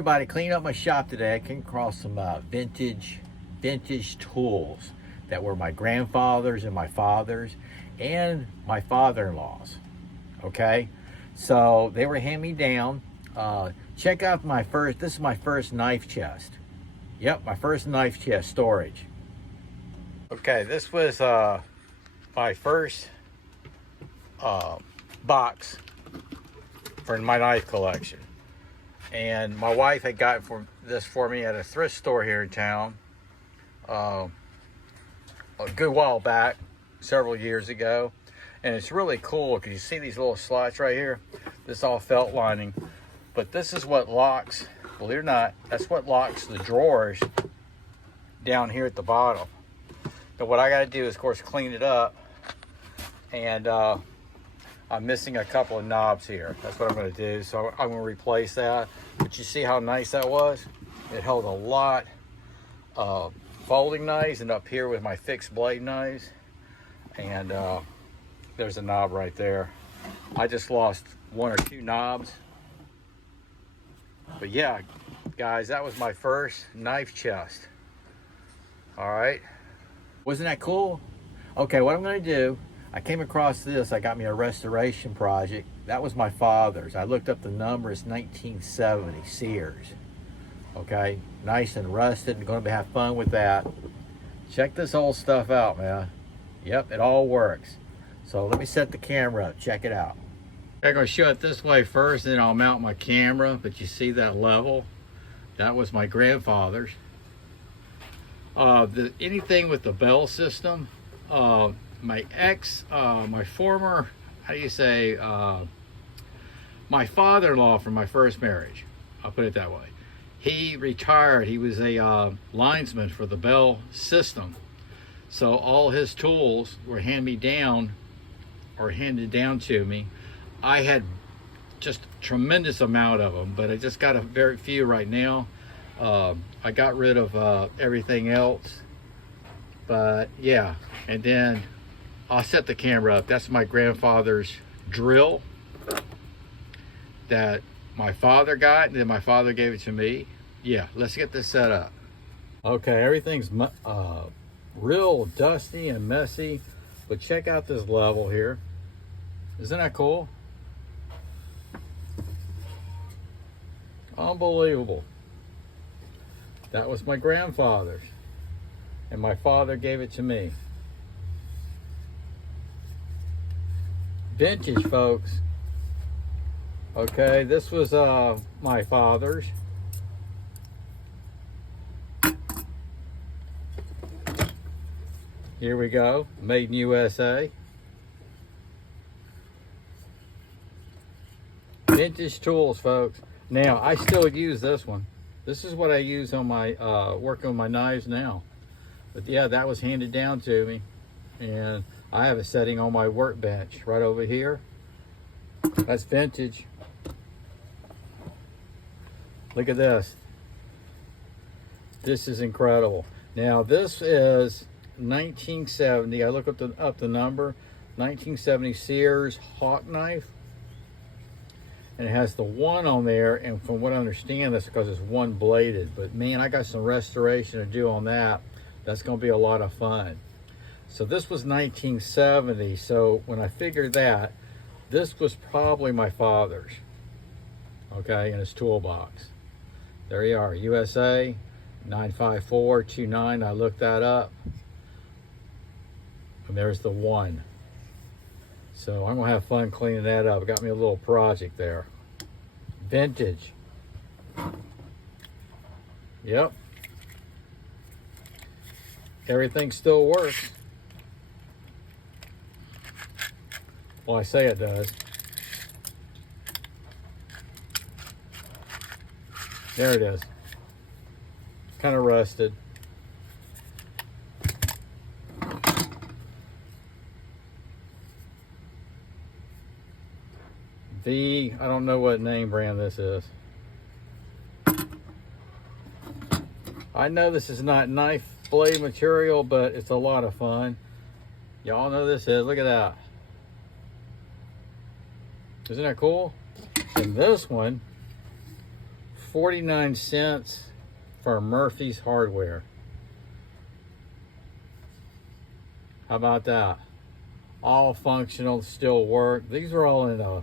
everybody, cleaning up my shop today. I came across some vintage tools that were my grandfather's and my father's and my father-in-law's. Okay, so they were hand-me-down. Check out this is my first knife chest. Yep, my first knife chest storage. Okay, this was my first box for my knife collection. And my wife had gotten this for me at a thrift store here in town a good while back, several years ago. And it's really cool because you see these little slots right here. This is all felt lining. But this is what locks, believe it or not, that's what locks the drawers down here at the bottom. But what I got to do is, of course, clean it up. And I'm missing a couple of knobs here. That's what I'm going to do. So I'm going to replace that. But you see how nice that was? It held a lot of folding knives, and up here with my fixed blade knives. And there's a knob right there. I just lost one or two knobs. But yeah, guys, that was my first knife chest. All right. Wasn't that cool? Okay, what I'm going to do, I came across this. I got me a restoration project. That was my father's. I looked up the number. It's 1970 Sears. Okay, nice and rusted. I'm going to have fun with that. Check this old stuff out, man. Yep, it all works. So let me set the camera up. Check it out. I'm going to show it this way first, then I'll mount my camera. But you see that level? That was my grandfather's. Anything with the bell system, my former, how do you say, my father-in-law from my first marriage, I'll put it that way. He retired. He was a linesman for the bell system. So all his tools were handed down to me. I had just a tremendous amount of them, but I just got a very few right now. I got rid of everything else, but yeah. And then I'll set the camera up. That's my grandfather's drill that my father got, and then my father gave it to me. Yeah, let's get this set up. Okay, everything's real dusty and messy, but check out this level here. Isn't that cool? Unbelievable. That was my grandfather's, and my father gave it to me. Vintage, folks. Okay, this was my father's. Here we go, made in USA. Vintage tools, folks. Now, I still use this one. This is what I use on my working on my knives now. But yeah, that was handed down to me, and I have it setting on my workbench right over here. That's vintage. Look at this. This is incredible. Now this is 1970. I look up the number. 1970 Sears Hawk knife. And it has the 1 on there, and from what I understand, that's because it's 1 bladed. But man, I got some restoration to do on that. That's going to be a lot of fun. So this was 1970. So when I figured that, this was probably my father's. Okay, in his toolbox. There you are, USA 95429. I looked that up, and there's the 1. So I'm gonna have fun cleaning that up. Got me a little project there. Vintage. Yep. Everything still works. Well, I say it does. There it is. Kind of rusted. I don't know what name brand this is. I know this is not knife blade material, but it's a lot of fun. Y'all know this is. Look at that. Isn't that cool? And this one, 49 cents for Murphy's Hardware. How about that? All functional, still work. These are all in a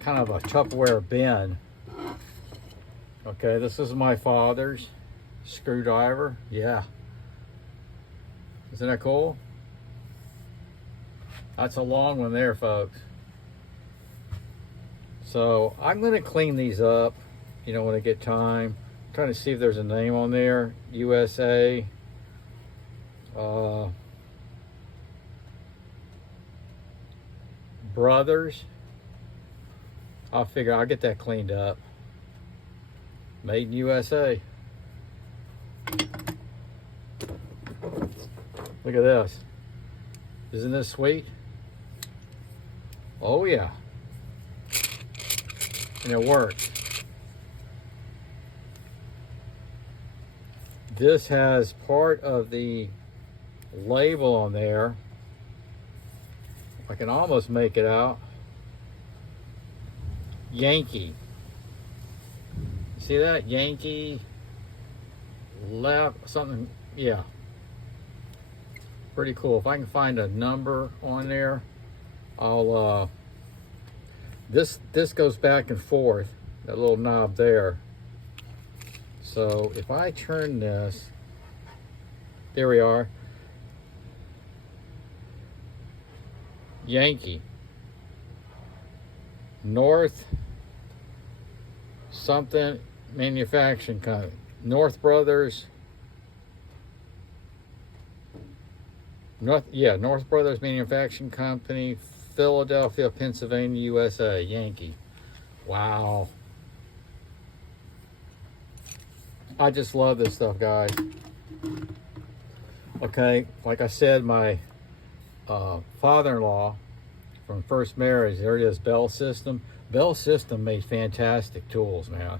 kind of a Tupperware bin. Okay, this is my father's screwdriver. Yeah. Isn't that cool? That's a long one there, folks. So I'm going to clean these up, you know, when I get time. I'm trying to see if there's a name on there. USA. Brothers. I'll figure I'll get that cleaned up. Made in USA. Look at this. Isn't this sweet? Oh yeah. And it works. This has part of the label on there. I can almost make it out. Yankee. See that? Yankee left something. Yeah. Pretty cool. If I can find a number on there, I'll this goes back and forth, that little knob there. So if I turn this, there we are. Yankee. North something manufacturing company. North Brothers. North Brothers Manufacturing Company, Philadelphia, Pennsylvania, USA. Yankee. Wow. I just love this stuff, guys. Okay, like I said, my father-in-law from first marriage, there it is, Bell System. Bell System made fantastic tools, man.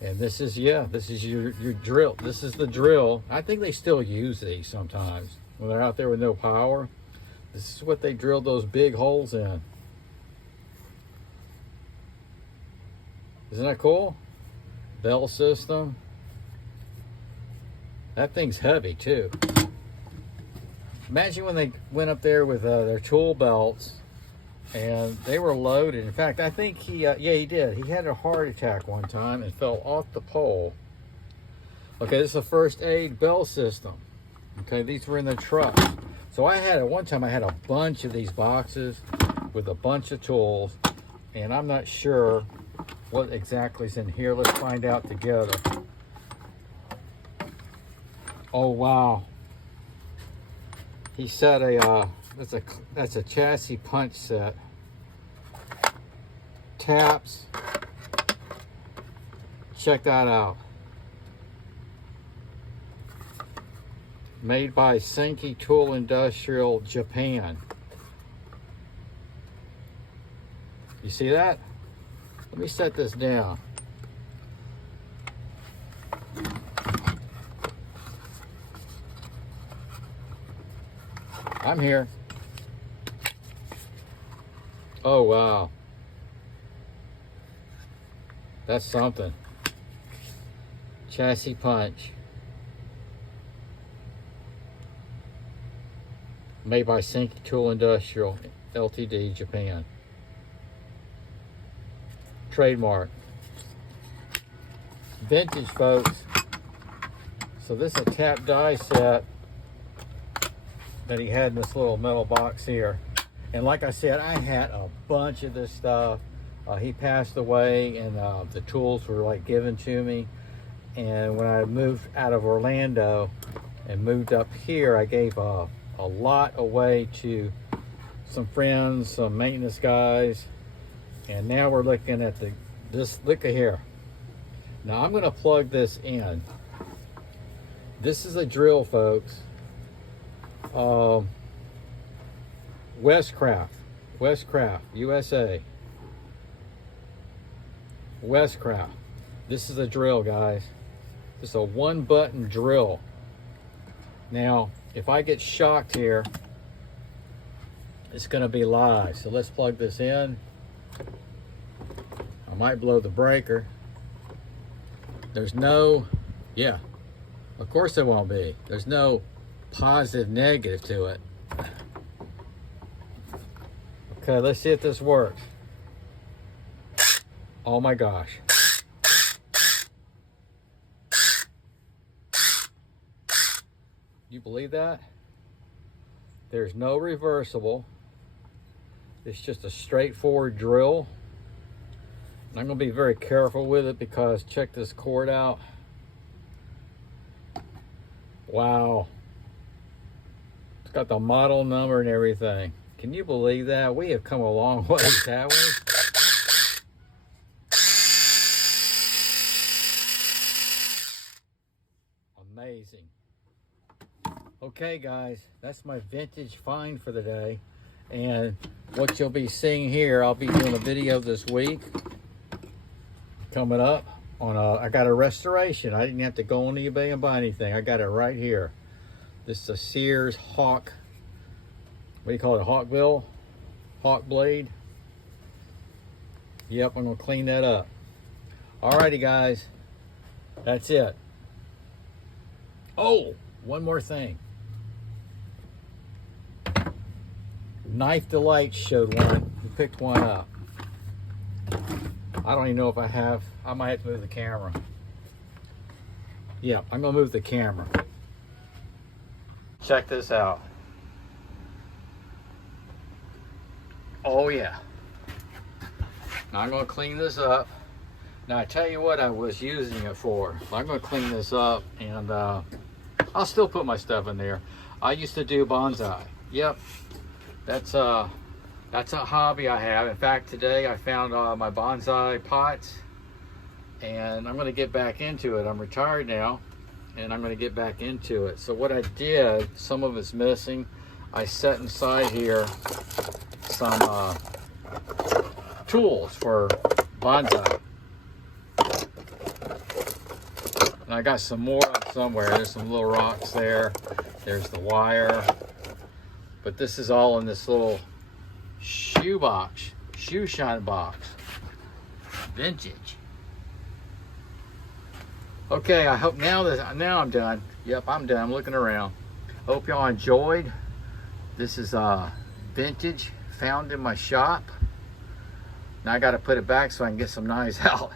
And this is, yeah, this is your drill. This is the drill. I think they still use these sometimes when they're out there with no power. This is what they drilled those big holes in. Isn't that cool? Bell System. That thing's heavy too. Imagine when they went up there with their tool belts and they were loaded. In fact, I think he did. He had a heart attack one time and fell off the pole. Okay, this is a first aid Bell System. Okay, these were in the truck. So at one time I had a bunch of these boxes with a bunch of tools, and I'm not sure what exactly is in here. Let's find out together. Oh wow. He said that's a chassis punch set. Taps. Check that out. Made by Senki Tool Industrial, Japan. You see that? Let me set this down. I'm here. Oh, wow. That's something. Chassis punch. Made by Senki Tool Industrial, Ltd, Japan. Trademark. Vintage, folks. So this is a tap die set that he had in this little metal box here. And like I said, I had a bunch of this stuff. He passed away and the tools were like given to me. And when I moved out of Orlando and moved up here, I gave a lot away to some friends, some maintenance guys. And now we're looking at this, look at here. Now I'm gonna plug this in. This is a drill, folks. Westcraft, USA. Westcraft. This is a drill, guys. This is a 1-button drill. Now, if I get shocked here, it's gonna be live. So let's plug this in. I might blow the breaker. There's no, yeah, of course there won't be. There's no positive, negative to it. Okay, let's see if this works. Oh my gosh. You believe that? There's no reversible. It's just a straightforward drill. And I'm going to be very careful with it because check this cord out. Wow. It's got the model number and everything. Can you believe that? We have come a long way, haven't we? Amazing. Okay guys, that's my vintage find for the day. And what you'll be seeing here, I'll be doing a video this week coming up on I got a restoration. I didn't have to go on eBay and buy anything. I got it right here. This is a Sears Hawk, what do you call it, Hawkbill? Hawk blade. Yep, I'm gonna clean that up. Alrighty guys, that's it. Oh, one more thing. Knife Delight showed one. He picked one up. I don't even know if I have. I might have to move the camera. Yeah, I'm gonna move the camera. Check this out. Oh yeah. Now I'm gonna clean this up. Now I tell you what I was using it for. I'm gonna clean this up and I'll still put my stuff in there. I used to do bonsai. Yep. That's a hobby I have. In fact, today I found my bonsai pots and I'm going to get back into it. I'm retired now and I'm going to get back into it. So what I did, some of it's missing. I set inside here some tools for bonsai. And I got some more somewhere. There's some little rocks there. There's the wire. But this is all in this little shoe box, shoe shine box. Vintage. Okay, I hope now I'm done. Yep, I'm done. I'm looking around. Hope y'all enjoyed. This is vintage, found in my shop. Now I got to put it back so I can get some knives out.